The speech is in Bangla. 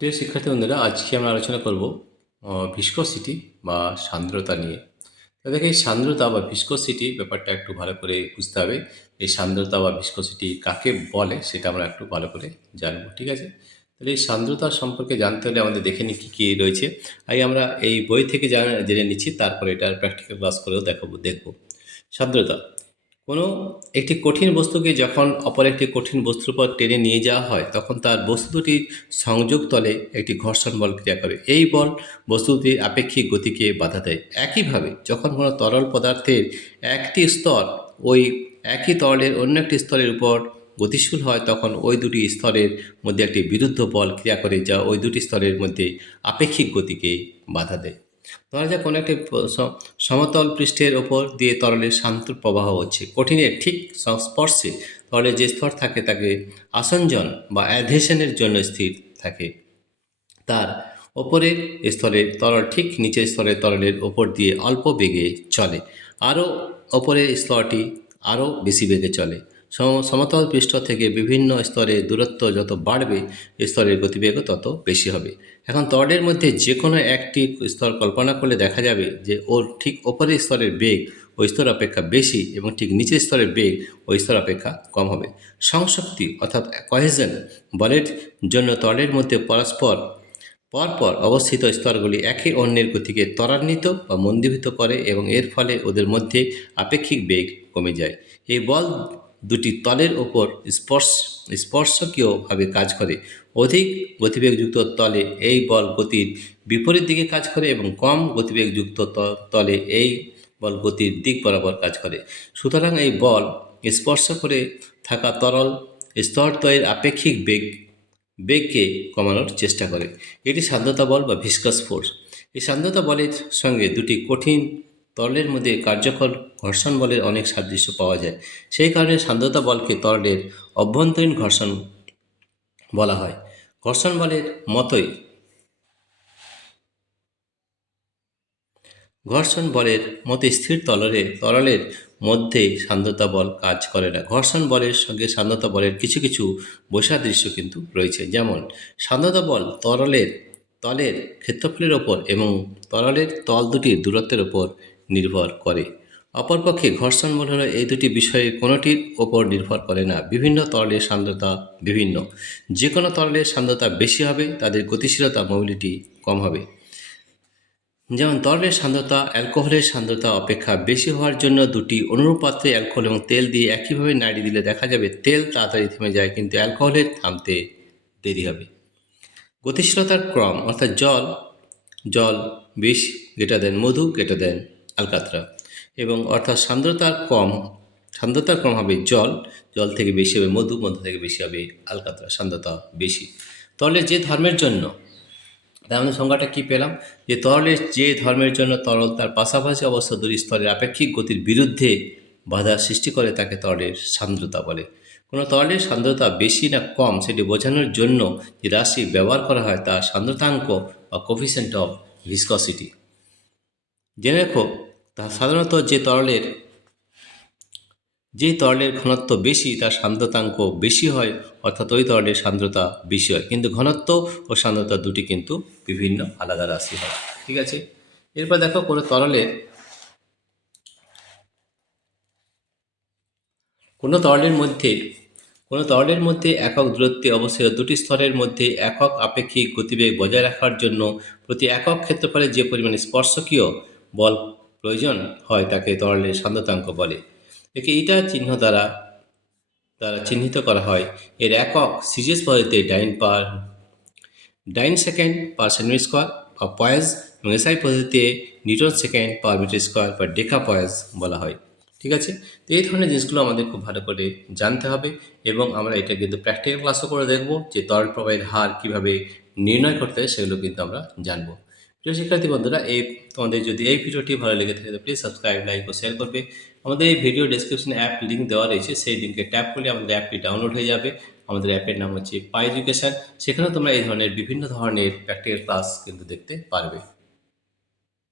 প্রিয় শিক্ষার্থী বন্ধুরা, আজকে আমরা আলোচনা করব ভিসকসিটি বা সান্দ্রতা নিয়ে। তো দেখে এই সান্দ্রতা বা ভিসকসিটি ব্যাপারটা একটু ভালো করে বুঝতে হবে। এই সান্দ্রতা বা ভিসকসিটি কাকে বলে সেটা আমরা একটু ভালো করে জানবো, ঠিক আছে? তাহলে এই সান্দ্রতা সম্পর্কে জানতে হলে আমাদের দেখে নিই কী কী রয়েছে। আগে আমরা এই বই থেকে জেনে নিচ্ছি, তারপরে এটার প্র্যাকটিক্যাল ক্লাস করেও দেখব। সান্দ্রতা কোনো একটি কঠিন বস্তুকে যখন অপর একটি কঠিন বস্তুর উপর টেনে নিয়ে যাওয়া হয়, তখন তার বস্তু দুটির সংযোগ তলে একটি ঘর্ষণ বল ক্রিয়া করে। এই বল বস্তু দুটির আপেক্ষিক গতিকে বাধা দেয়। একইভাবে যখন কোনো তরল পদার্থের একটি স্তর ওই একই তরলের অন্য একটি স্তরের উপর গতিশীল হয়, তখন ওই দুটি স্তরের মধ্যে একটি বিরুদ্ধ বল ক্রিয়া করে, যা ওই দুটি স্তরের মধ্যে আপেক্ষিক গতিকে বাধা দেয়। ধরা যাক কোনো একটি সমতল পৃষ্ঠের ওপর দিয়ে তরলের শান্ত প্রবাহ হচ্ছে। কঠিনের ঠিক সংস্পর্শে তরলের যে স্তর থাকে তাকে আসঞ্জন বা অ্যাডহেশনের জন্য স্থির থাকে। তার ওপরের স্তরের তরল ঠিক নিচের স্তরের তরলের ওপর দিয়ে অল্প বেগে চলে। আরও ওপরের স্তরটি আরও বেশি বেগে চলে। সমতল পৃষ্ঠ থেকে বিভিন্ন স্তরের দূরত্ব যত বাড়বে, স্তরের গতিবেগও তত বেশি হবে। এখন তরলের মধ্যে যে কোনো একটি স্তর কল্পনা করলে দেখা যাবে যে ওর ঠিক ওপরের স্তরের বেগ ওই স্তর অপেক্ষা বেশি এবং ঠিক নিচের স্তরের বেগ ওই স্তর অপেক্ষা কম হবে। সংশক্তি অর্থাৎ কহেশন বলের জন্য তরলের মধ্যে পরপর অবস্থিত স্তরগুলি একে অন্যের গতিকে ত্বরান্বিত বা মন্দীভূত করে এবং এর ফলে ওদের মধ্যে আপেক্ষিক বেগ কমে যায়। এই বল দুটি তলের ওপর স্পর্শকীয়ভাবে কাজ করে। অধিক গতিবেগযুক্ত তলে এই বল গতির বিপরীত দিকে কাজ করে এবং কম গতিবেগযুক্ত তলে এই বল গতির দিক বরাবর কাজ করে। সুতরাং এই বল স্পর্শ করে থাকা তরল স্তরদ্বয়ের আপেক্ষিক বেগকে কমানোর চেষ্টা করে। এটি সান্দ্রতা বল বা ভিসকাস ফোর্স। এই সান্দ্রতা বলের সঙ্গে দুটি কঠিন তরলের মধ্যে কার্যকর ঘর্ষণ বলের অনেক সাদৃশ্য পাওয়া যায়। সেই কারণে সান্দ্রতা বলকে তরলের অভ্যন্তরীণ ঘর্ষণ বলা হয়। ঘর্ষণ বলের মতোই স্থির তরলের মধ্যে সান্দ্রতা বল কাজ করে না। ঘর্ষণ বলের সঙ্গে সান্দ্রতা বলের কিছু কিছু বৈসাদৃশ্য কিন্তু রয়েছে। যেমন সান্দ্রতা বল তলের ক্ষেত্রফলের ওপর এবং তরলের তল দুটির দূরত্বের ওপর নির্ভর করে। অপরপক্ষে ঘর্ষণ বল হলো এই দুটি বিষয়ের কোনোটির ওপর নির্ভর করে না। বিভিন্ন তরলের সান্দ্রতা বিভিন্ন। যে কোনো তরলের সান্দ্রতা বেশি হবে, তাদের গতিশীলতা মোবিলিটি কম হবে। যেমন তরলের সান্দ্রতা অ্যালকোহলের সান্দ্রতা অপেক্ষা বেশি হওয়ার জন্য দুটি অনুরূপ পাত্রে অ্যালকোহল এবং তেল দিয়ে একইভাবে নাড়িয়ে দিলে দেখা যাবে তেল তাড়াতাড়ি থেমে যায়, কিন্তু অ্যালকোহলের থামতে দেরি হবে। গতিশীলতার ক্রম অর্থাৎ জল 20 গ্রেটার দেন মধু গ্রেটার দেন আলকাতরা, এবং অর্থাৎ সান্দ্রতার ক্রম হবে জল থেকে বেশি হবে মধু থেকে বেশি হবে আলকাতরা, সান্দ্রতা বেশি। তরলের যে ধর্মের জন্য, তাই আমরা সংজ্ঞাটা কী পেলাম, যে তরলের যে ধর্মের জন্য তরল তার পাশাপাশি অবস্থা দুই স্তরের আপেক্ষিক গতির বিরুদ্ধে বাধা সৃষ্টি করে তাকে তরলের সান্দ্রতা বলে। কোনো তরলের সান্দ্রতা বেশি না কম সেটি বোঝানোর জন্য যে রাশি ব্যবহার করা হয় তা সান্দ্রতাঙ্ক বা কোফিসিয়েন্ট অফ ভিসকসিটি। জেনে রেখো, তা সাধারণত যে তরলের ঘনত্ব বেশি তার সান্দ্রতাঙ্ক বেশি হয়, অর্থাৎ ওই তরলের সান্দ্রতা বেশি হয়, কিন্তু ঘনত্ব ও সান্দ্রতা দুটি কিন্তু বিভিন্ন আলাদা রাশি হয়। ঠিক আছে, এরপর দেখো কোনো তরলের মধ্যে একক দূরত্বে অবস্থিত দুটি স্তরের মধ্যে একক আপেক্ষিক গতিবেগ বজায় রাখার জন্য প্রতি একক ক্ষেত্রফলে যে পরিমাণে স্পর্শকীয় বল প্রয়োজন হয় তাকে তরলের সান্দ্রতাঙ্ক বলে। একে ইটা চিহ্ন দ্বারা চিহ্নিত করা হয়। এর একক সিজিএস পদ্ধতিতে dyne second per centimetre square বা পয়েজ, এবং এসআই পদ্ধতিতে newton second per metre square বা ডেকা পয়েজ বলা হয়। ঠিক আছে, তো এই ধরনের জিনিসগুলো আমাদের খুব ভালো করে জানতে হবে, এবং আমরা এটা কিন্তু প্র্যাকটিক্যাল ক্লাসও করে দেখব যে তরল প্রবাহের হার কীভাবে নির্ণয় করতে হয় সেগুলো কিন্তু আমরা জানবো। প্রিয় শিক্ষার্থী বন্ধুরা, তোমাদের যদি এই ভিডিওটি ভালো লেগে থাকে প্লিজ সাবস্ক্রাইব, লাইক ও শেয়ার করবে। আমাদের এই ভিডিও ডেসক্রিপশনে অ্যাপ লিঙ্ক দেওয়া রয়েছে, সেই লিঙ্কে ট্যাপ করলে আমাদের অ্যাপটি ডাউনলোড হয়ে যাবে। আমাদের অ্যাপের নাম হচ্ছে পাই এডুকেশন। সেখানেও তোমরা এই ধরনের বিভিন্ন ধরনের প্র্যাকটিক্যাল ক্লাস কিন্তু দেখতে পারবে।